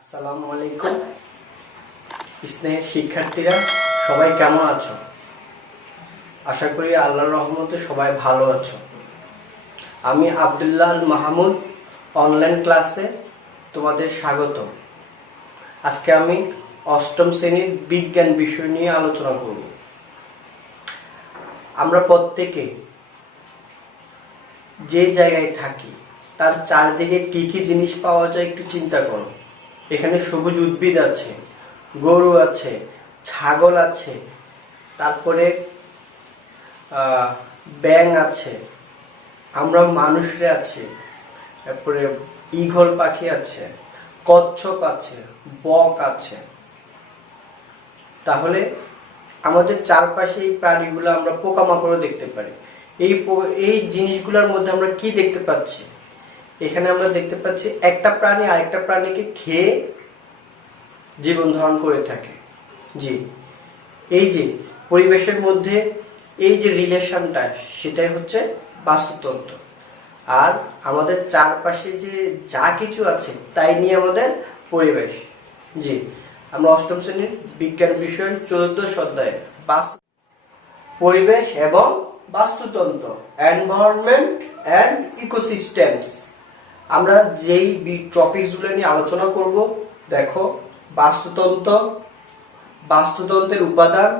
আসসালামু আলাইকুম স্নেহের শিক্ষার্থীরা, সবাই কেমন আছো? আশা করি আল্লাহর রহমতে সবাই ভালো আছো। আমি আব্দুল্লাহ আল মাহমুদ অনলাইন ক্লাসে তোমাদের স্বাগত। আজকে আমি অষ্টম শ্রেণীর বিজ্ঞান বিষয় নিয়ে আলোচনা করব। আমরা প্রত্যেকে যে জায়গায় থাকি তার চারদিকে কি কি জিনিস পাওয়া যায় একটু চিন্তা করো। এখানে সবুজ উদ্ভিদ আছে, গরু আছে, ছাগল আছে, তারপরে ব্যাঙ আছে, আমরা মানুষরা আছে, তারপরে ঈগল পাখি আছে, কচ্ছপ আছে, বক আছে। তাহলে আমাদের চারপাশে এই প্রাণীগুলো আমরা পোকামাকড়ও দেখতে পারি। এই জিনিসগুলোর মধ্যে আমরা কি দেখতে পাচ্ছি? এখানে আমরা দেখতে পাচ্ছি একটা প্রাণী আরেকটা প্রাণীকে খেয়ে জীবন ধারণ করে থাকে। জি, এই যে পরিবেশের মধ্যে এই যে রিলেশনটা, সেটাই হচ্ছে বাস্তুতন্ত্র। আর আমাদের চারপাশে যে যা কিছু আছে তাই নিয়ে আমাদের পরিবেশ। জি, আমরা অষ্টম শ্রেণীর বিজ্ঞান বিষয়ের 14 অধ্যায়ে পরিবেশ এবং বাস্তুতন্ত্র, এনভায়রনমেন্ট অ্যান্ড ইকোসিস্টেমস, আমরা যেই টপিকসগুলো নিয়ে আলোচনা করব। দেখো, বাস্তুতন্ত্র, বাস্তুতন্ত্রের উপাদান,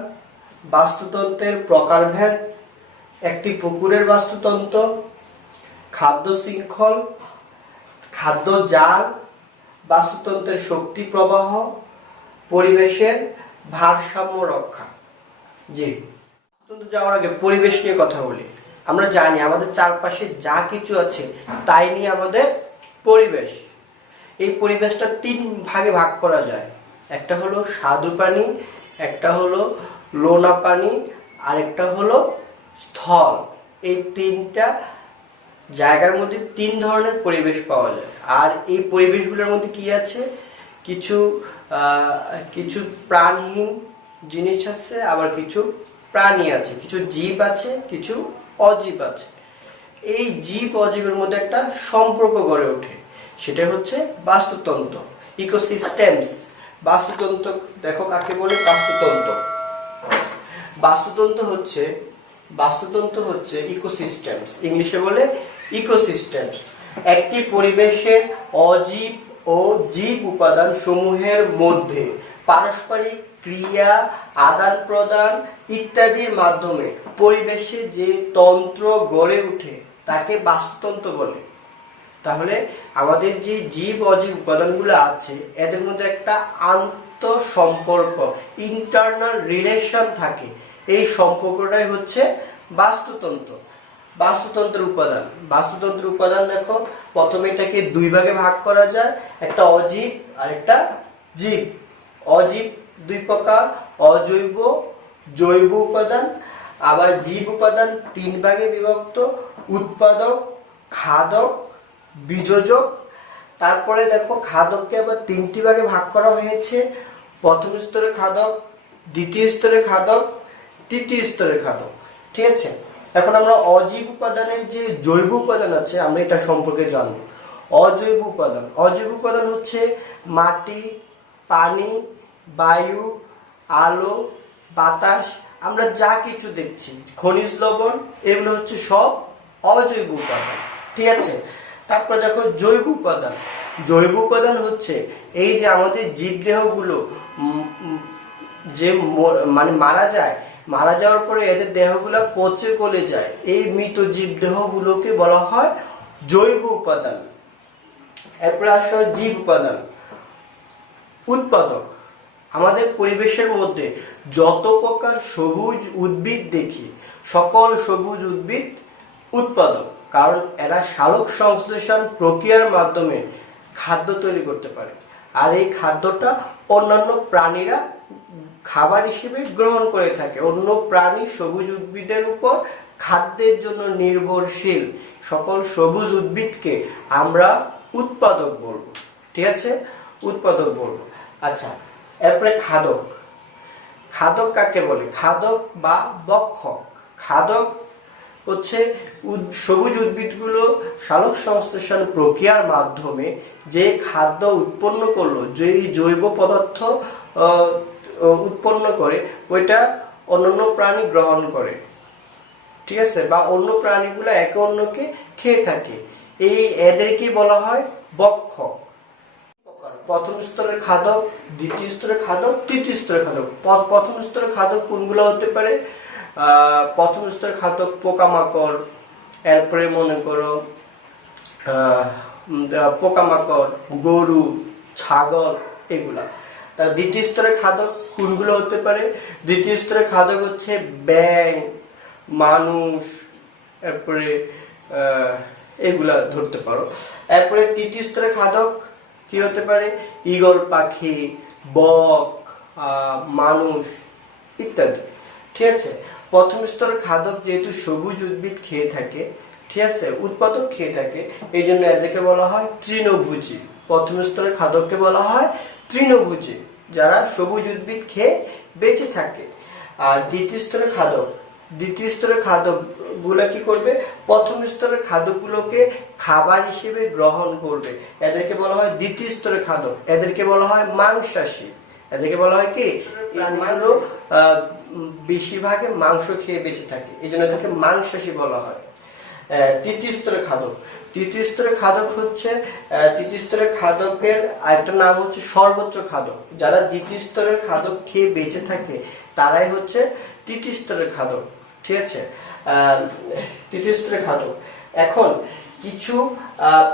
বাস্তুতন্ত্রের প্রকারভেদ, একটি পুকুরের বাস্তুতন্ত্র, খাদ্য শৃঙ্খল, খাদ্য জাল, বাস্তুতন্ত্রের শক্তি প্রবাহ, পরিবেশের ভারসাম্য রক্ষা। জি, যাওয়ার আগে পরিবেশ নিয়ে কথা বলি। আমরা জানি আমাদের চারপাশে যা কিছু আছে তাই নিয়ে আমাদের পরিবেশ। এই পরিবেশটা 3 ভাগে ভাগ করা যায়। একটা হলো স্বাদু পানি, একটা হলো লোনা পানি, আর একটা হলো স্থল। এই 3টা জায়গার মধ্যে 3 ধরনের পরিবেশ পাওয়া যায়। আর এই পরিবেশগুলোর মধ্যে কি আছে? কিছু প্রাণহীন জিনিস আছে, আবার কিছু প্রাণী আছে, কিছু জীব আছে, কিছু অজীব আছে। এই জীব অজীবের মধ্যে একটা সম্পর্ক গড়ে ওঠে, সেটা হচ্ছে বাস্তুতন্ত্র, ইকোসিস্টেমস। বাস্তুতন্ত্র দেখো কাকে বলে? বাস্তুতন্ত্র হচ্ছে ইকোসিস্টেমস, ইংলিশে বলে ইকোসিস্টেমস। একটি পরিবেশের অজীব ও জীব উপাদান সমূহের মধ্যে পারস্পরিক ক্রিয়া, আদান প্রদান ইত্যাদির মাধ্যমে পরিবেশে যে তন্ত্র গড়ে ওঠে তাকে বাস্তুতন্ত্র বলে। তাহলে আমাদের যে জীব অজীব উপাদানগুলো আছে এদের মধ্যে একটা আন্তঃসম্পর্ক, ইন্টারনাল রিলেশন থাকে। এই সম্পর্কটাই হচ্ছে বাস্তুতন্ত্র। বাস্তুতন্ত্রের উপাদান দেখো, প্রথমে এটাকে 2 ভাগে ভাগ করা যায়, একটা অজীব আর একটা জীব। অজীব 2 প্রকার, অজৈব, জৈব উপাদান। আবার জীব উপাদান 3 ভাগে বিভক্ত, উৎপাদক, খাদক, বীজযোগ। তারপরে দেখো খাদককে আবার 3টি ভাগে ভাগ করা হয়েছে, প্রথম স্তরে খাদক, দ্বিতীয় স্তরে খাদক, তৃতীয় স্তরে খাদক। ঠিক আছে, এখন আমরা অজীব উপাদানের যে জৈব উপাদান আছে আমরা এটা সম্পর্কে জানবো। অজৈব উপাদান হচ্ছে মাটি, পানি, বায়ু, আলো, বাতাস, আমরা যা কিছু দেখছি, খনিজ লবণ, এগুলো হচ্ছে সব অজৈব উপাদান। ঠিক আছে, তারপর দেখো জৈব উপাদান হচ্ছে এই যে আমাদের জীবদেহগুলো যে মারা যাওয়ার পরে এদের দেহগুলো পচে গলে যায়, এই মৃত জীবদেহগুলোকে বলা হয় জৈব উপাদান। এরপরে আসলে জীব উপাদান। উৎপাদক, আমাদের পরিবেশের মধ্যে যত প্রকার সবুজ উদ্ভিদ দেখি সকল সবুজ উদ্ভিদ উৎপাদক, কারণ এরা সালোক সংশ্লেষণ প্রক্রিয়ার মাধ্যমে খাদ্য তৈরি করতে পারে। আর এই খাদ্যটা অন্যান্য প্রাণীরা খাবার হিসেবে গ্রহণ করে থাকে। অন্য প্রাণী সবুজ উদ্ভিদের উপর খাদ্যের জন্য নির্ভরশীল সকল সবুজ উদ্ভিদকে আমরা উৎপাদক বলবো। ঠিক আছে, উৎপাদক বলবো। আচ্ছা, এরপরে খাদক কাকে বলে? খাদক বা ভক্ষক। খাদক হচ্ছে সবুজ উদ্ভিদগুলো সালোক সংশ্লেষণ প্রক্রিয়ার মাধ্যমে যে খাদ্য উৎপন্ন করলো, যে জৈব পদার্থ উৎপন্ন করে, ওইটা অন্যান্য প্রাণী গ্রহণ করে, ঠিক আছে, বা অন্য প্রাণীগুলো একে অন্যকে খেয়ে থাকে। এদেরকে বলা হয় বক্ষ। প্রথম স্তরের খাদক, দ্বিতীয় স্তরের খাদক, তৃতীয় স্তরের খাদক। প্রথম স্তরের খাদক কোনগুলো হতে পারে? প্রথম স্তরের খাদক পোকামাকড়, এরপরে মনে করো পোকামাকড়, গরু, ছাগল, এগুলা। তার দ্বিতীয় স্তরের খাদক কোনগুলো হতে পারে? দ্বিতীয় স্তরের খাদক হচ্ছে ব্যাঙ, মানুষ, এরপরে এগুলা ধরতে পারো। এরপরে তৃতীয় স্তরের খাদক কি হতে পারে? ঈগল পাখি, বক, মানুষ ইত্যাদি, ঠিক আছে। প্রথম স্তরের খাদক যেহেতু সবুজ উদ্ভিদ খেয়ে থাকে, ঠিক আছে, উৎপাদক খেয়ে থাকে, এই জন্য এদেরকে বলা হয় তৃণভোজী। প্রথম স্তরের খাদককে বলা হয় তৃণভোজী, যারা সবুজ উদ্ভিদ খেয়ে বেঁচে থাকে। আর দ্বিতীয় স্তরের খাদক গুলা কি করবে? প্রথম স্তরের খাদকগুলোকে খাবার হিসেবে গ্রহণ করবে, এদেরকে বলা হয় দ্বিতীয় স্তরের খাদক। এদেরকে বলা হয় মাংসাশী। এদেরকে বলা হয় কি? প্রাণীগুলো বেশিরভাগে মাংস খেয়ে বেঁচে থাকে, এই জন্য এদেরকে মাংসাশী বলা হয়। তৃতীয় স্তরের খাদক তৃতীয় স্তরের খাদকের আরেকটা নাম হচ্ছে সর্বোচ্চ খাদক। যারা দ্বিতীয় স্তরের খাদক খেয়ে বেঁচে থাকে তারাই হচ্ছে তৃতীয় স্তরের খাদক, ঠিক আছে। তৃতীয় স্তরের খাদক। এখন কিছু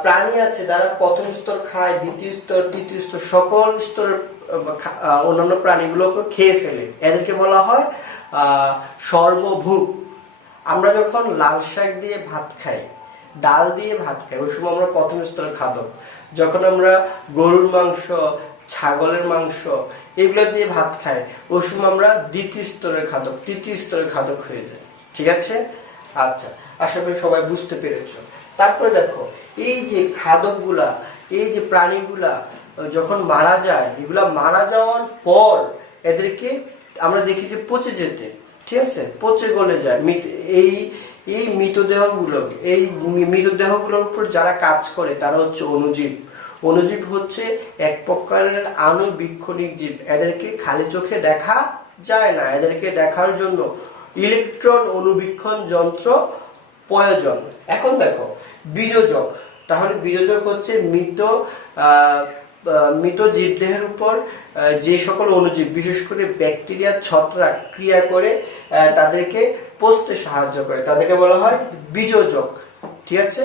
প্রাণী আছে যারা প্রথম স্তর খায়, দ্বিতীয় স্তর, তৃতীয় স্তর, সকল স্তরের অন্যান্য প্রাণীগুলোকে খেয়ে ফেলে, এদেরকে বলা হয় সর্বভুক। আমরা যখন লাল শাক দিয়ে ভাত খাই, ডাল দিয়ে ভাত খাই, ওই সময় আমরা প্রথম স্তরের খাদক। যখন আমরা গরুর মাংস, ছাগলের মাংস এগুলো দিয়ে ভাত খাই, ওই সময় আমরা দ্বিতীয় স্তরের খাদক, তৃতীয় স্তরের খাদক হয়ে যায়, ঠিক আছে। আচ্ছা, আশা করি সবাই বুঝতে পেরেছো। তারপরে দেখো, এই যে খাদকগুলা, এই যে প্রাণীগুলা যখন মারা যায়, এগুলা মারা যাওয়ার পর এদেরকে আমরা দেখি যে পচে যেতে, ঠিক আছে, পচে গলে যায়। এই মৃতদেহগুলোর উপর যারা কাজ করে তারা হচ্ছে অণুজীব। অণুজীব হচ্ছে এক প্রকারের আণুবীক্ষণিক জীব। এদেরকে খালি চোখে দেখা যায় না, এদেরকে দেখার জন্য ইলেকট্রন অণুবীক্ষণ যন্ত্র প্রয়োজন। এখন দেখো বীজোজক, তাহলে বীজোজক হচ্ছে মৃত জীবদেহের উপর যে সকল অণুজীব, বিশেষ করে ব্যাকটেরিয়া, ছত্রাক ক্রিয়া করে তাদেরকে পচতে সাহায্য করে, তাদেরকে বলা হয় বীজোজক, ঠিক আছে।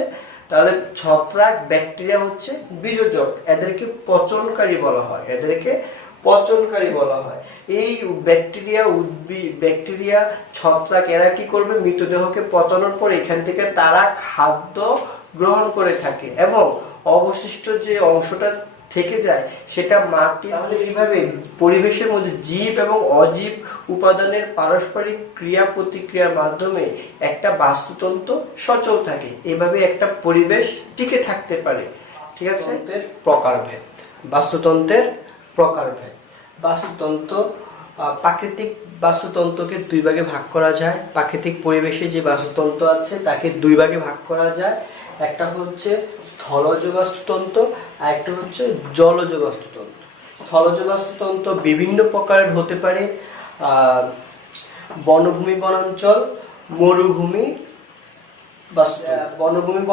তাহলে ছত্রাক, ব্যাকটেরিয়া হচ্ছে বীজোজক, এদেরকে পচনকারী বলা হয়। এই ব্যাকটেরিয়া, ছত্রাক এরা কি করবে? মৃতদেহকে পচানোর পর এখান থেকে তারা খাদ্য গ্রহণ করে থাকে এবং অবশিষ্ট যে অংশটা থেকে যায় সেটা মাটি। তাহলে এইভাবে পরিবেশের মধ্যে জীব এবং অজীব উপাদানের পারস্পরিক ক্রিয়া প্রতিক্রিয়ার মাধ্যমে একটা বাস্তুতন্ত্র সচল থাকে, এভাবে একটা পরিবেশ টিকে থাকতে পারে, ঠিক আছে। প্রকারভেদ, বাস্তুতন্ত্রের প্রকারভেদ। বাস্তুতন্ত্র, প্রাকৃতিক বাস্তুতন্ত্রকে দুই ভাগে ভাগ করা যায়। প্রাকৃতিক পরিবেশে যে বাস্তুতন্ত্র আছে তাকে দুই ভাগে ভাগ করা যায়। একটা হচ্ছে স্থলজ বাস্তুতন্ত্র আর একটা হচ্ছে জলজ বাস্তুতন্ত্র। স্থলজ বাস্তুতন্ত্র বিভিন্ন প্রকারের হতে পারে। বনভূমি বনাঞ্চল, মরুভূমি বনভূমি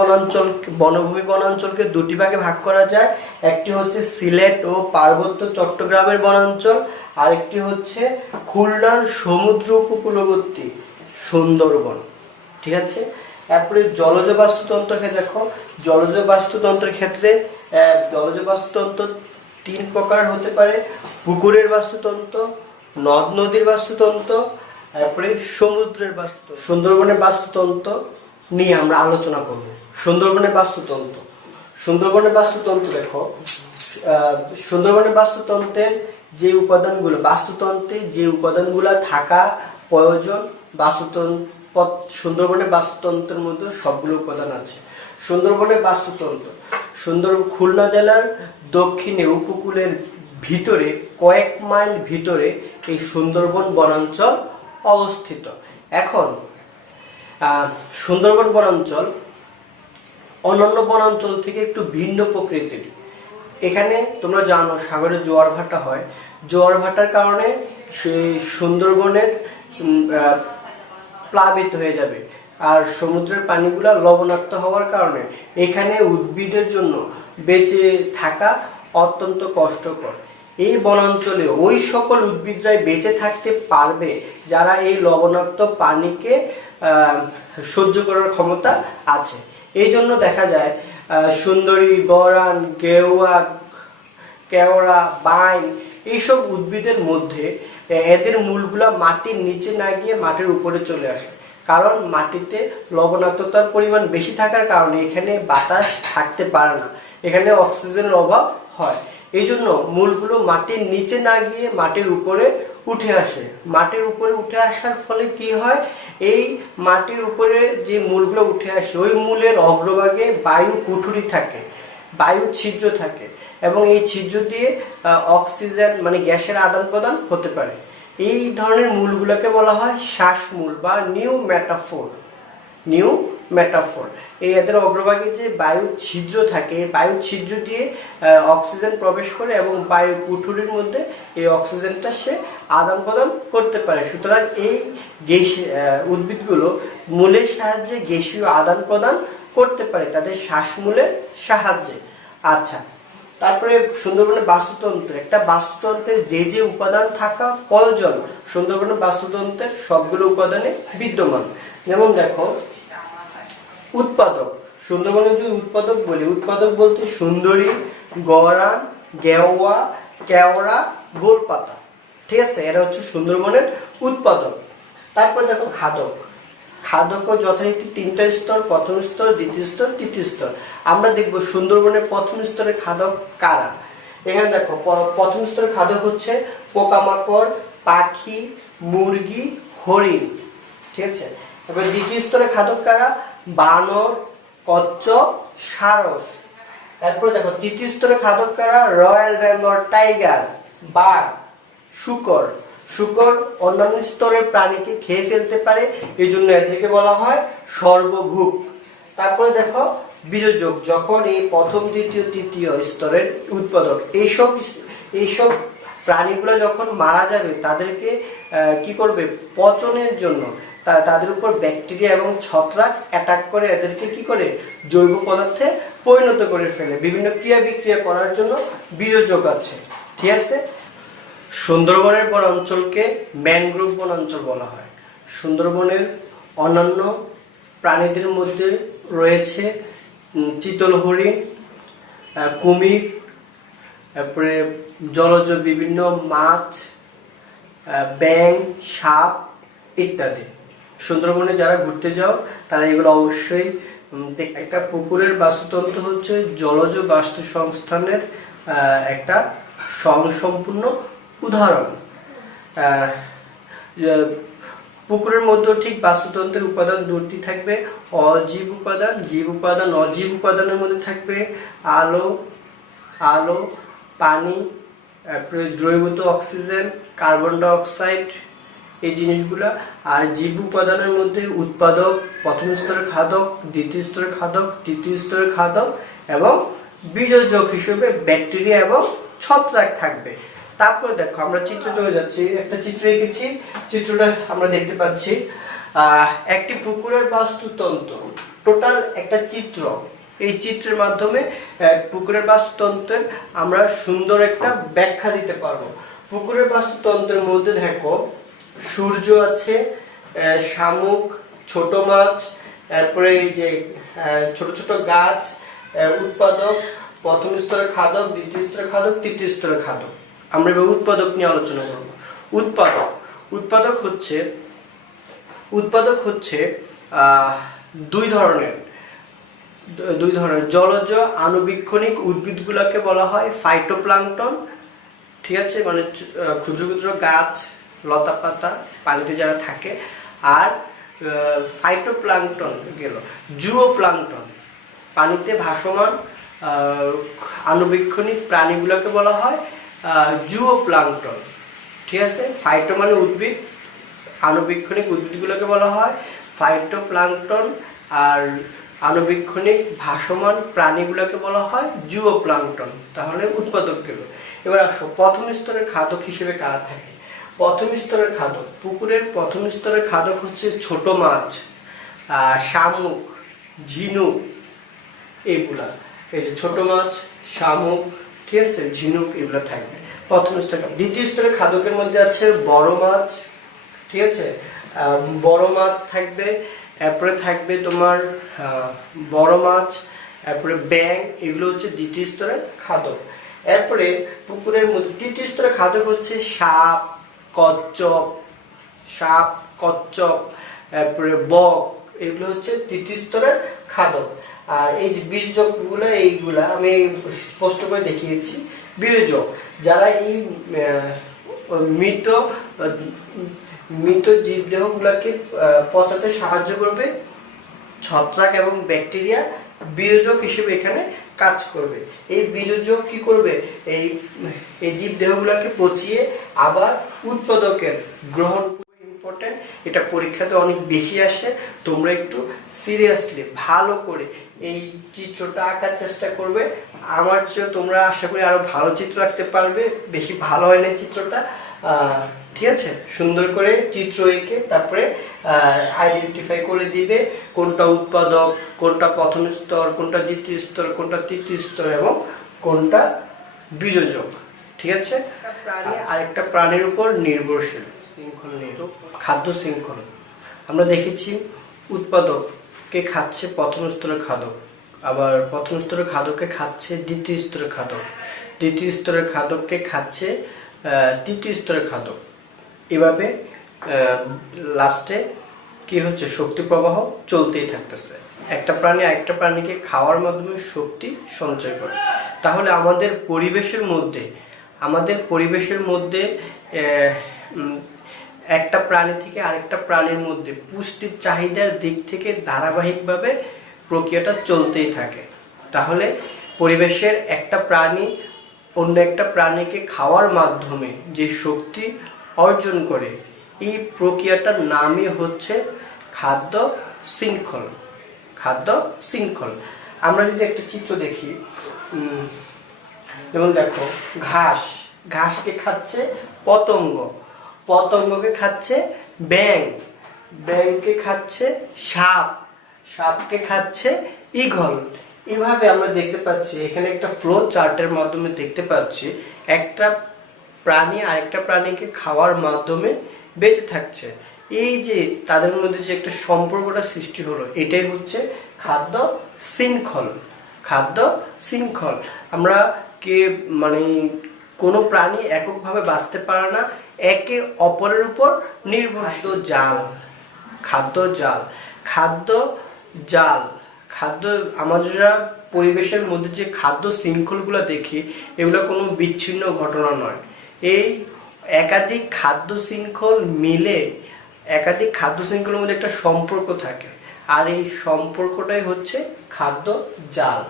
বনাঞ্চলকে দুটি ভাগে ভাগ করা যায়। একটি হচ্ছে সিলেট ও পার্বত্য চট্টগ্রামের বনাঞ্চল, আরেকটি হচ্ছে খুলনার সমুদ্র উপকূলবর্তী সুন্দরবন, ঠিক আছে। তারপরে জলজ বাস্তুতন্ত্রকে দেখো, জলজ বাস্তুতন্ত্রের ক্ষেত্রে জলজ বাস্তুতন্ত্র তিন প্রকার হতে পারে: পুকুরের বাস্তুতন্ত্র, নদ নদীর বাস্তুতন্ত্র, তারপরে সমুদ্রের বাস্তুতন্ত্র। সুন্দরবনের বাস্তুতন্ত্র নিয়ে আমরা আলোচনা করব। সুন্দরবনের বাস্তুতন্ত্র দেখো, সুন্দরবনের বাস্তুতন্ত্রের যে উপাদানগুলো থাকা প্রয়োজন, সুন্দরবনের বাস্তুতন্ত্রের মধ্যে সবগুলো উপাদান আছে। খুলনা জেলার দক্ষিণে উপকূলের ভিতরে কয়েক মাইল ভিতরে এই সুন্দরবন বনাঞ্চল অবস্থিত। এখন সুন্দরবন বনাঞ্চল অন্যান্য বনাঞ্চল থেকে একটু ভিন্ন প্রকৃতির। এখানে তোমরা জানো সাগরে জোয়ার ভাটা হয়, জোয়ার ভাটার কারণে সেই সুন্দরবনের প্লাবিত হয়ে যাবে, আর সমুদ্রের পানিগুলো লবণাক্ত হওয়ার কারণে এখানে উদ্ভিদের জন্য বেঁচে থাকা অত্যন্ত কষ্টকর। এই বনাঞ্চলে ওই সকল উদ্ভিদরাই বেঁচে থাকতে পারবে যারা এই লবণাক্ত পানিকে সহ্য করার ক্ষমতা আছে। এই জন্য দেখা যায় সুন্দরী, গরান, গেওয়া, কেওড়া, বাইন এইসব উদ্ভিদের মধ্যে এদের মূলগুলা মাটির নিচে না গিয়ে মাটির উপরে চলে আসে, কারণ মাটিতে লবণাক্ততার পরিমাণ বেশি থাকার কারণে এখানে বাতাস থাকতে পারে না, এখানে অক্সিজেনের অভাব হয়। এই জন্য মূলগুলো মাটির নিচে না গিয়ে মাটির উপরে উঠে আসে। মাটির উপরে উঠে আসার ফলে কি হয়, এই মাটির উপরে যে মূলগুলো উঠে আসে ওই মূলের অগ্রভাগে বায়ু কুঠুরি থাকে, বায়ু ছিদ্র থাকে, এবং এই ছিদ্র দিয়ে অক্সিজেন মানে গ্যাসের আদান প্রদান হতে পারে। এই ধরনের মূলগুলোকে বলা হয় শ্বাসমূল বা নিউ মেটাফোর। এই এদের অগ্রভাগে যে বায়ু ছিদ্র থাকে, বায়ু ছিদ্র দিয়ে অক্সিজেন প্রবেশ করে এবং বায়ু কুঠুরির মধ্যে এই অক্সিজেনটা সে আদান প্রদান করতে পারে। সুতরাং এই উদ্ভিদগুলো মূলের সাহায্যে গ্যাসীয় আদান প্রদান করতে পারে তাদের শ্বাসমূলের সাহায্যে। আচ্ছা, তারপরে সুন্দরবনের বাস্তুতন্ত্র, একটা বাস্তুতন্ত্রের যে যে উপাদান থাকা প্রয়োজন সুন্দরবনের বাস্তুতন্ত্রের সবগুলো উপাদানে বিদ্যমান। যেমন দেখো, উৎপাদক, সুন্দরবনের যে উৎপাদক বলি, উৎপাদক বলতে সুন্দরী, গরান, গেওয়া, কেওড়া, গোলপাতা, ঠিক আছে, এরা হচ্ছে সুন্দরবনের উৎপাদক। তারপর দেখো খাদক, খাদক যথারীতি তিনটা স্তর, প্রথম স্তর, দ্বিতীয় স্তর, তৃতীয় স্তর। আমরা দেখবো সুন্দরবনের প্রথম স্তরের খাদক কারা। এখানে দেখো প্রথম স্তরের খাদক হচ্ছে পোকামাকড়, পাখি, মুরগি, হরিণ, ঠিক আছে। তারপরে দ্বিতীয় স্তরের খাদক কারা, বানর, কচ্ছপ, সারস। তারপরে দেখো তৃতীয় স্তরের খাদক কারা, রয়্যাল বেঙ্গল টাইগার, বাঘ, শূকর। শূকর অন্যান্য স্তরের প্রাণীকে খেয়ে ফেলতে পারে, এই জন্য এদেরকে বলা হয় সর্বভুক। তারপরে দেখো বীজযোগ, যখন এই প্রথম, দ্বিতীয়, তৃতীয় স্তরের উৎপাদক এইসব প্রাণীগুলো যখন মারা যাবে তাদেরকে কি করবে, পচনের জন্য তাদের উপর ব্যাকটেরিয়া এবং ছত্রাক অ্যাটাক করে এদেরকে কি করে জৈব পদার্থে পরিণত করে ফেলে। বিভিন্ন ক্রিয়া বিক্রিয়া করার জন্য বীজযোগ আছে, ঠিক আছে। সুন্দরবনের বনাঞ্চলকে ম্যানগ্রোভ বনাঞ্চল বলা হয়। সুন্দরবনের অন্যান্য প্রাণীদের মধ্যে রয়েছে চিতল হরিণ, কুমির, তারপরে জলজ বিভিন্ন মাছ, ব্যাঙ, সাপ ইত্যাদি। সুন্দরবনে যারা ঘুরতে যাও তারা এগুলো অবশ্যই একটা পুকুরের বাস্তুতন্ত্র হচ্ছে জলজ বাস্তু সংস্থানের একটা স্বয়ংসম্পূর্ণ উদাহরণ। পুকুরের মধ্যে ঠিক বাস্তুতন্ত্রের উপাদান দুটি থাকবে, অজীব উপাদান, জীব উপাদান। অজীব উপাদানের মধ্যে থাকবে আলো, পানি, দ্রবীভূত অক্সিজেন, কার্বন ডাই অক্সাইড, এই জিনিসগুলা। আর জীব উপাদানের মধ্যে উৎপাদক, প্রথম স্তরের খাদক, দ্বিতীয় স্তরের খাদক, তৃতীয় স্তরের খাদক এবং বীজযোগ হিসেবে ব্যাকটেরিয়া এবং ছত্রাক থাকবে। তারপরে দেখো আমরা চিত্র চলে যাচ্ছি, একটা চিত্র এঁকেছি, চিত্রটা আমরা দেখতে পাচ্ছি একটি পুকুরের বাস্তুতন্ত্র, টোটাল একটা চিত্র। এই চিত্রের মাধ্যমে পুকুরের বাস্তুতন্ত্রের আমরা সুন্দর একটা ব্যাখ্যা দিতে পারবো। পুকুরের বাস্তুতন্ত্রের মধ্যে দেখো সূর্য আছে, শামুক, ছোট মাছ, তারপরে এই যে ছোট ছোট গাছ, উৎপাদক, প্রথম স্তরের খাদক, দ্বিতীয় স্তরের খাদক, তৃতীয় স্তরের খাদক। আমরা এবার উৎপাদক নিয়ে আলোচনা করব। উৎপাদক হচ্ছে দুই ধরনের জলজ আণুবীক্ষণিক উদ্ভিদগুলোকে বলা হয় ফাইটোপ্লাঙ্কটন, ঠিক আছে, মানে ক্ষুদ্র ক্ষুদ্র গাছ, লতা পাতা পানিতে যারা থাকে। আর ফাইটোপ্লাঙ্কটন গেল জুওপ্লাঙ্কটন, পানিতে ভাসমান আণুবীক্ষণিক প্রাণীগুলোকে বলা হয় জুওপ্লাঙ্কটন, ঠিক আছে। ফাইটো মানে উদ্ভিদ, আণুবীক্ষণিক উদ্ভিদগুলোকে বলা হয় ফাইটোপ্লাঙ্কটন আর আণুবীক্ষণিক ভাসমান প্রাণীগুলোকে বলা হয় জুওপ্লাঙ্কটন। তাহলে উৎপাদকগুলো। এবার আসো প্রথম স্তরের খাদক হিসেবে কারা থাকে। প্রথম স্তরের খাদক, পুকুরের প্রথম স্তরের খাদক হচ্ছে ছোট মাছ, শামুক, ঝিনুক, এইগুলা। এই যে ছোট মাছ, শামুক, ঠিক আছে, ঝিনুক, এগুলো থাকবে প্রথম স্তরে। দ্বিতীয় স্তরের খাদকের মধ্যে আছে বড় মাছ, ঠিক আছে, বড় মাছ থাকবে, এরপরে থাকবে তোমার বড় মাছ, এরপরে ব্যাঙ, এগুলো হচ্ছে দ্বিতীয় স্তরের খাদক। এরপরে পুকুরের মধ্যে তৃতীয় স্তরের খাদক হচ্ছে সাপ, কচ্ছপ, এরপরে বক, এগুলো হচ্ছে তৃতীয় স্তরের খাদক। আর এই যে বীজযোগগুলো, এইগুলা আমি স্পষ্ট করে দেখিয়েছি। বীজযোগ যারা এই মৃত জীবদেহগুলোকে পচাতে সাহায্য করবে, ছত্রাক এবং ব্যাকটেরিয়া বীজযোগ হিসেবে এখানে কাজ করবে। এই বীজযোগ কি করবে, এই জীবদেহগুলোকে পচিয়ে আবার উৎপাদকের গ্রহণ। ইম্পর্টেন্ট, এটা পরীক্ষাতে অনেক বেশি আসে। তোমরা একটু সিরিয়াসলি ভালো করে এই চিত্রটা আঁকার চেষ্টা করবে। আমার চেয়ে তোমরা আশা করি আরো ভালো চিত্র আঁকতে পারবে। বেশি ভালো হয় না চিত্রটা, ঠিক আছে। সুন্দর করে চিত্র এঁকে তারপরে আইডেন্টিফাই করে দিবে কোনটা উৎপাদক, কোনটা প্রথম স্তর, কোনটা দ্বিতীয় স্তর, কোনটা তৃতীয় স্তর এবং কোনটা বীজযোগ, ঠিক আছে। প্রাণী আরেকটা প্রাণীর উপর নির্ভরশীল, শৃঙ্খল নির্ভর, খাদ্য শৃঙ্খল। আমরা দেখেছি উৎপাদককে খাচ্ছে প্রথম স্তরের খাদক, আবার প্রথম স্তরের খাদককে খাচ্ছে দ্বিতীয় স্তরের খাদক, দ্বিতীয় স্তরের খাদককে খাচ্ছে তৃতীয় স্তরের খাদক। এভাবে লাস্টে কি হচ্ছে, শক্তি প্রবাহ চলতেই থাকতেছে। একটা প্রাণী আরেকটা প্রাণীকে খাওয়ার মাধ্যমে শক্তি সঞ্চয় করে। তাহলে আমাদের পরিবেশের মধ্যে একটা প্রাণী থেকে আরেকটা প্রাণীর মধ্যে পুষ্টির চাহিদার দিক থেকে ধারাবাহিকভাবে প্রক্রিয়াটা চলতেই থাকে। তাহলে পরিবেশের একটা প্রাণী অন্য একটা প্রাণীকে খাওয়ার মাধ্যমে যে শক্তি অর্জন করে, এই প্রক্রিয়াটার নামই হচ্ছে খাদ্য শৃঙ্খল। খাদ্য শৃঙ্খল। আমরা যদি একটা চিত্র দেখি, যেমন দেখো ঘাসকে খাচ্ছে পতঙ্গ, পতঙ্গকে খাচ্ছে ব্যাঙ, ব্যাঙকে খাচ্ছে সাপকে খাচ্ছে ঈগল। এইভাবে আমরা দেখতে পাচ্ছি, এখানে একটা ফ্লো চার্টের মাধ্যমে দেখতে পাচ্ছি একটা প্রাণী আরেকটা প্রাণীকে খাওয়ার মাধ্যমে বেঁচে থাকছে। এই যে তাদের মধ্যে যে একটা সম্পর্কটা সৃষ্টি হলো, এটাই হচ্ছে খাদ্য শৃঙ্খল। খাদ্য শৃঙ্খল। আমরা কোনো প্রাণী এককভাবে বাঁচতে পারে না, একে অপরের উপর নির্ভরশীল। খাদ্য আমরা পরিবেশের মধ্যে যে খাদ্য শৃঙ্খলগুলো দেখি, এগুলো কোনো বিচ্ছিন্ন ঘটনা নয়। এই একাধিক খাদ্য শৃঙ্খলের মধ্যে একটা সম্পর্ক থাকে, আর এই সম্পর্কটাই হচ্ছে খাদ্য জাল।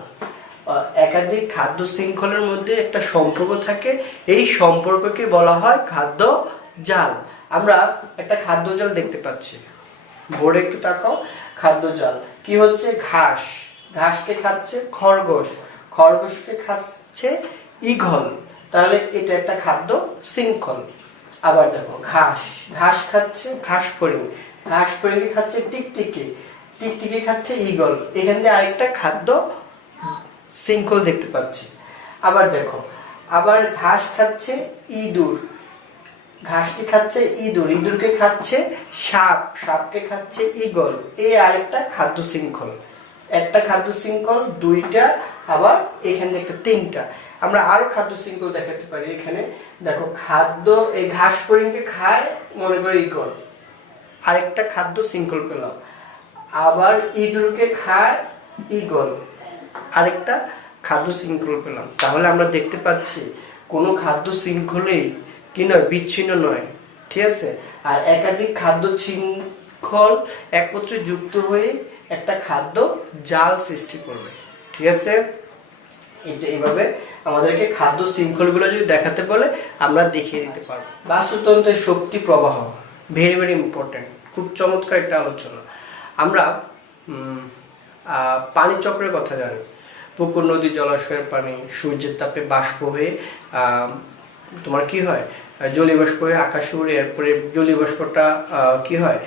একাধিক খাদ্য শৃঙ্খলের মধ্যে একটা সম্পর্ক থাকে, এই সম্পর্ককে বলা হয় খাদ্য জাল। আমরা একটা খাদ্য জাল দেখতে পাচ্ছি, বোর্ডে একটু তাকাও। খাদ্য জাল কি হচ্ছে, ঘাসকে খাচ্ছে খরগোশ, খরগোশকে খাচ্ছে ঈগল। তাহলে এটা একটা খাদ্য শৃঙ্খল। আবার দেখো ঘাস খাচ্ছে ঘাসফড়িং, ঘাসফড়িংকে খাচ্ছে টিকটিকি খাচ্ছে ঈগল। এখান থেকে আরেকটা খাদ্য শৃঙ্খল দেখতে পাচ্ছি। আবার দেখো, আবার ঘাস খাচ্ছে ইঁদুর, ঘাসকে খাচ্ছে ইঁদুরকে খাচ্ছে সাপকে খাচ্ছে ঈগল। এই আরেকটা খাদ্য শৃঙ্খল। একটা খাদ্য শৃঙ্খল, দুইটা, আবার এখানে একটা তিনটা। আমরা আরো খাদ্য শৃঙ্খল দেখাতে পারি। এখানে দেখো এই ঘাস ফড়িংকে খায় মনে করে ঈগল, আরেকটা খাদ্য শৃঙ্খল পেলাম। আবার ইঁদুরকে খায় ঈগল, আরেকটা খাদ্য শৃঙ্খল পেলাম। তাহলে আমরা দেখতে পাচ্ছি কোনো খাদ্য শৃঙ্খলেই কি নয়, বিচ্ছিন্ন নয়, ঠিক আছে। আর একাধিক খাদ্য শৃঙ্খল একত্রে যুক্ত হয়ে একটা খাদ্য জাল সৃষ্টি করবে, ঠিক আছে। এইভাবে আমাদেরকে খাদ্য শৃঙ্খলগুলো যদি দেখাতে বলে আমরা দেখিয়ে দিতে পারবো। বাস্তুতন্ত্রের শক্তি প্রবাহ ভেরি ভেরি ইম্পর্টেন্ট, খুব চমৎকার একটা আলোচনা। আমরা পানি চক্রের কথা জানি। পুকুর, নদী, জলাশয়ের পানি সূর্যের তাপে বাষ্প হয়ে তোমার কি হয়, জলীয় বাষ্প হয়ে আকাশে উড়ে, এরপরে জলীয় বাষ্পটা কি হয়,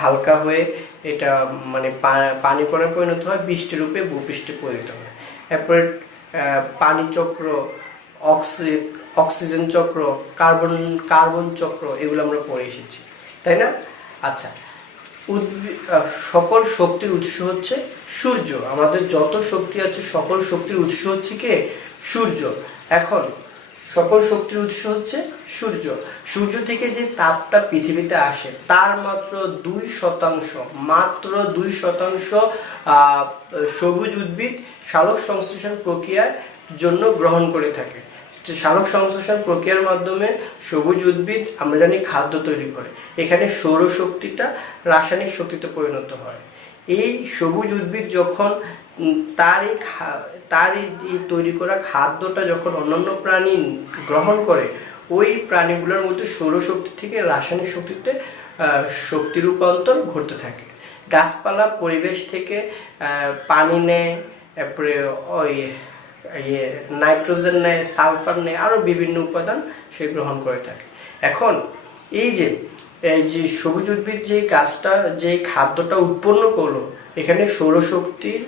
হালকা হয়ে এটা মানে পানি কণায় পরিণত হয়, বৃষ্টি রূপে ভূপৃষ্ঠে পরিণত হয়। এরপরে পানি চক্র, অক্সিজেন চক্র, কার্বন চক্র, এগুলো আমরা পড়ে এসেছি, তাই না? আচ্ছা, সকল শক্তির উৎস হচ্ছে সূর্য। আমাদের যত শক্তি আছে সকল শক্তির উৎস হচ্ছে কে? সূর্য। এখন সকল শক্তির উৎস হচ্ছে সূর্য। সূর্য থেকে যে তাপটা পৃথিবীতে আসে তার মাত্র 2% সবুজ উদ্ভিদ সালোক সংশ্লেষণ প্রক্রিয়ার জন্য গ্রহণ করে থাকে। সালোক সংশ্লেষণ প্রক্রিয়ার মাধ্যমে সবুজ উদ্ভিদ আমরা জানি খাদ্য তৈরি করে। এখানে সৌরশক্তিটা রাসায়নিক শক্তিতে পরিণত হয়। এই সবুজ উদ্ভিদ যখন তার এই তৈরি করা খাদ্যটা যখন অন্যান্য প্রাণী গ্রহণ করে, ওই প্রাণীগুলোর মধ্যে সৌরশক্তি থেকে রাসায়নিক শক্তিতে শক্তি রূপান্তর ঘটতে থাকে। গাছপালা পরিবেশ থেকে পানি নেয়, তারপরে ওই নাইট্রোজেন নেয়, সালফার নেয়, আরো বিভিন্ন উপাদান সে গ্রহণ করে থাকে। এখন এই যে সবুজ উদ্ভিদ যে গাছটা যে খাদ্যটা উৎপন্ন করলো, এখানে সৌরশক্তির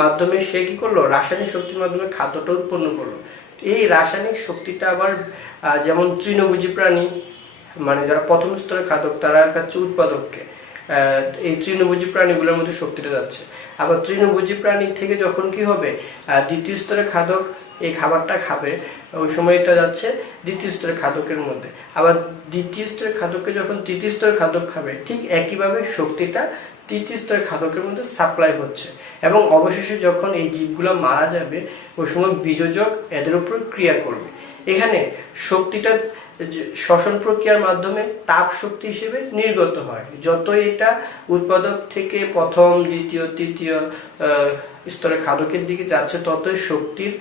মাধ্যমে সে কি করলো, রাসায়নিক শক্তির মাধ্যমে খাদ্যটা উৎপন্ন করলো। এই রাসায়নিক শক্তিটা আবার যেমন তৃণভোজী প্রাণী, মানে যারা প্রথম স্তরের খাদক, তারা হচ্ছে উৎপাদককে, এই তৃণভোজী প্রাণীগুলোর মধ্যে শক্তিটা যাচ্ছে। আবার তৃণভোজী প্রাণী থেকে যখন কি হবে, দ্বিতীয় স্তরের খাদক এই খাবারটা খাবে, ওই সময় এটা যাচ্ছে দ্বিতীয় স্তরের খাদকের মধ্যে। আবার দ্বিতীয় স্তরের খাদককে যখন তৃতীয় স্তরের খাদক খাবে, ঠিক একইভাবে শক্তিটা তৃতীয় স্তরের খাদকের মধ্যে সাপ্লাই হচ্ছে। এবং অবশেষে যখন এই জীবগুলো মারা যাবে, ওই সময় বীজোজক এদের উপর ক্রিয়া করবে। এখানে শক্তিটা শ্বসন প্রক্রিয়ার মাধ্যমে তাপ শক্তি হিসেবে নির্গত হয়। যত এটা উৎপাদক থেকে প্রথম, দ্বিতীয়, তৃতীয় স্তরের খাদকের দিকে যাচ্ছে, ততই শক্তির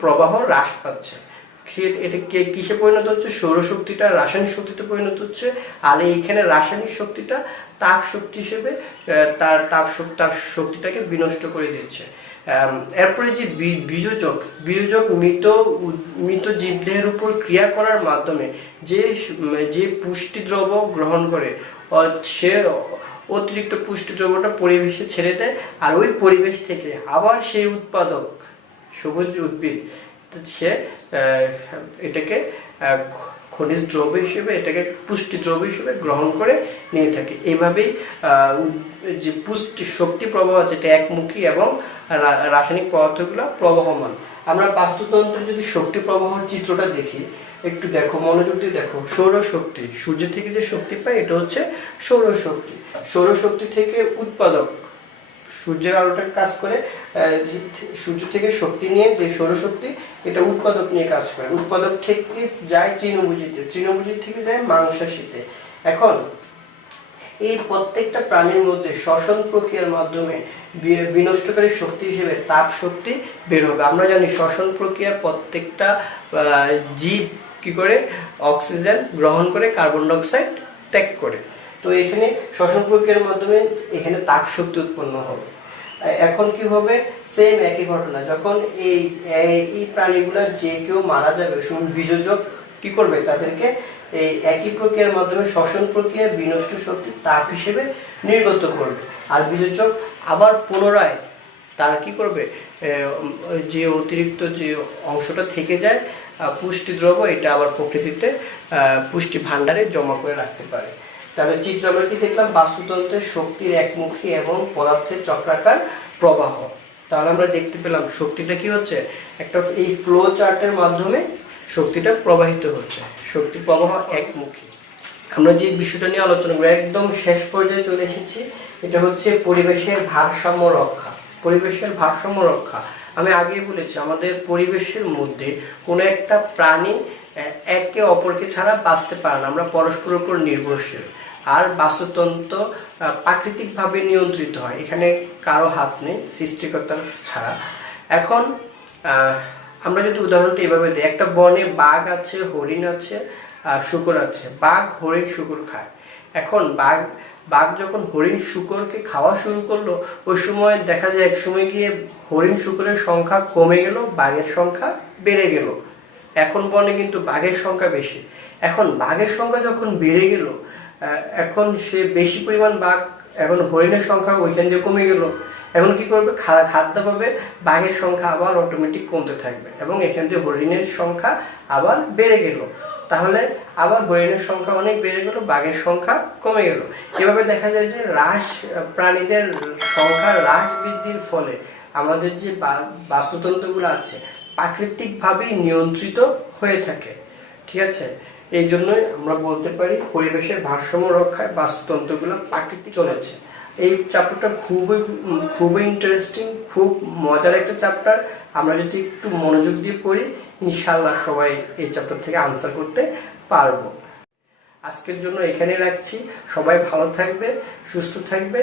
প্রবাহ হ্রাস পাচ্ছে। এটা কিসে পরিণত হচ্ছে? সৌরশক্তিটা রাসায়নিক শক্তিতে পরিণত হচ্ছে। আর এইখানে রাসায়নিক শক্তিটা তাপ শক্তি হিসেবে তার শক্তিটাকে বিনষ্ট করে দিচ্ছে। এরপরে যে বীজোজক মৃত জীবদেহের উপর ক্রিয়া করার মাধ্যমে যে পুষ্টি দ্রব্য গ্রহণ করে, সে অতিরিক্ত পুষ্টি দ্রব্যটা পরিবেশে ছেড়ে দেয়। আর ওই পরিবেশ থেকে আবার সেই উৎপাদক সবুজ উদ্ভিদ সে এটাকে খনিজ দ্রব্য হিসেবে, এটাকে পুষ্টি দ্রব্য হিসেবে গ্রহণ করে নিয়ে থাকে। এইভাবেই যে পুষ্টি শক্তি প্রবাহ আছে, এটা একমুখী এবং রাসায়নিক পদার্থগুলো প্রবাহমান। আমরা বাস্তুতন্ত্রের যদি শক্তি প্রবাহের চিত্রটা দেখি, একটু দেখো, মনোযোগ দিয়ে দেখো। সৌরশক্তি, সূর্য থেকে যে শক্তি পায় এটা হচ্ছে সৌরশক্তি। সৌরশক্তি থেকে উৎপাদক, সূর্যের আলোটা কাজ করে, সূর্য থেকে শক্তি নিয়ে যে সৌরশক্তি, এটা উৎপাদক নিয়ে কাজ করে। উৎপাদক থেকে যায় তৃণভোজীতে, তৃণভোজী থেকে যায় মাংসাশীতে। এখন এই প্রত্যেকটা প্রাণীর মধ্যে শ্বসন প্রক্রিয়ার মাধ্যমে বিনষ্টকারী শক্তি হিসেবে তাপ শক্তি বের হবে। আমরা জানি শ্বসন প্রক্রিয়া প্রত্যেকটা জীব কি করে, অক্সিজেন গ্রহণ করে কার্বন ডাই অক্সাইড ত্যাগ করে। তো এখানে শ্বসন প্রক্রিয়ার মাধ্যমে এখানে তাপ শক্তি উৎপন্ন হবে। এখন কি হবে, সেম একই ঘটনা, যখন এই প্রাণীগুলা যে কেউ মারা যাবে, বীজোজক কি করবে, তাদেরকে এই একই প্রক্রিয়ার মাধ্যমে শ্বসন প্রক্রিয়া বিনষ্ট শক্তি তাপ হিসেবে নির্গত করবে। আর বীজোজক আবার পুনরায় তার কি করবে, যে অতিরিক্ত যে অংশটা থেকে যায় পুষ্টি দ্রব্য, এটা আবার প্রকৃতিতে পুষ্টি ভাণ্ডারে জমা করে রাখতে পারে। তাহলে চিত্র আমরা কি দেখলাম, বাস্তুতন্ত্রের শক্তির একমুখী এবং পদার্থের চক্রাকার প্রবাহ। তাহলে আমরা দেখতে পেলাম শক্তিটা কি হচ্ছে, একটা এই ফ্লো চার্টের মাধ্যমে শক্তিটা প্রবাহিত হচ্ছে। শক্তি প্রবাহ একমুখী। আমরা যে বিষয়টা নিয়ে আলোচনা করব, একদম শেষ পর্যায়ে চলে এসেছি, এটা হচ্ছে পরিবেশের ভারসাম্য রক্ষা। পরিবেশের ভারসাম্য রক্ষা, আমি আগেই বলেছি, আমাদের পরিবেশের মধ্যে কোনো একটা প্রাণী একে অপরকে ছাড়া বাঁচতে পারে না। আমরা পরস্পরের উপর নির্ভরশীল। আর বাস্তুতন্ত্র প্রাকৃতিকভাবে নিয়ন্ত্রিত হয়, এখানে কারো হাত নেই সৃষ্টিকর্তার ছাড়া। এখন আমরা যদি উদাহরণটা এভাবে দিই, একটা বনে বাঘ আছে, হরিণ আছে, শুকর আছে। বাঘ, হরিণ, শুকর খায়। এখন বাঘ বাঘ যখন হরিণ শূকরকে খাওয়া শুরু করলো, ওই সময় দেখা যায় এক সময় গিয়ে হরিণ শূকরের সংখ্যা কমে গেল, বাঘের সংখ্যা বেড়ে গেল। এখন বনে কিন্তু বাঘের সংখ্যা বেশি। এখন বাঘের সংখ্যা যখন বেড়ে গেল, এখন সে বেশি পরিমাণ বাঘ, এখন হরিণের সংখ্যা ওইখান দিয়ে কমে গেল। এখন কি করবে, খাদ্য পাবে, বাঘের সংখ্যা আবার অটোমেটিক কমতে থাকবে এবং এখান থেকে হরিণের সংখ্যা আবার বেড়ে গেল। তাহলে আবার হরিণের সংখ্যা অনেক বেড়ে গেল, বাঘের সংখ্যা কমে গেল। এভাবে দেখা যায় যে প্রাণীদের সংখ্যা হ্রাস বৃদ্ধির ফলে আমাদের যে বাস্তুতন্ত্রগুলো আছে প্রাকৃতিকভাবেই নিয়ন্ত্রিত হয়ে থাকে। ঠিক আছে, এই জন্যই আমরা বলতে পারি পরিবেশের ভারসাম্য রক্ষায় বাস্তুতন্ত্রগুলো প্রাকৃতিক চলেছে। এই চ্যাপ্টারটা খুবই ইন্টারেস্টিং, খুব মজার একটা চ্যাপ্টার। আমরা যদি একটু মনোযোগ দিয়ে পড়ি, ইনশাআল্লাহ সবাই এই চ্যাপ্টার থেকে আনসার করতে পারবো। আজকের জন্য এখানে রাখছি। সবাই ভালো থাকবে, সুস্থ থাকবে।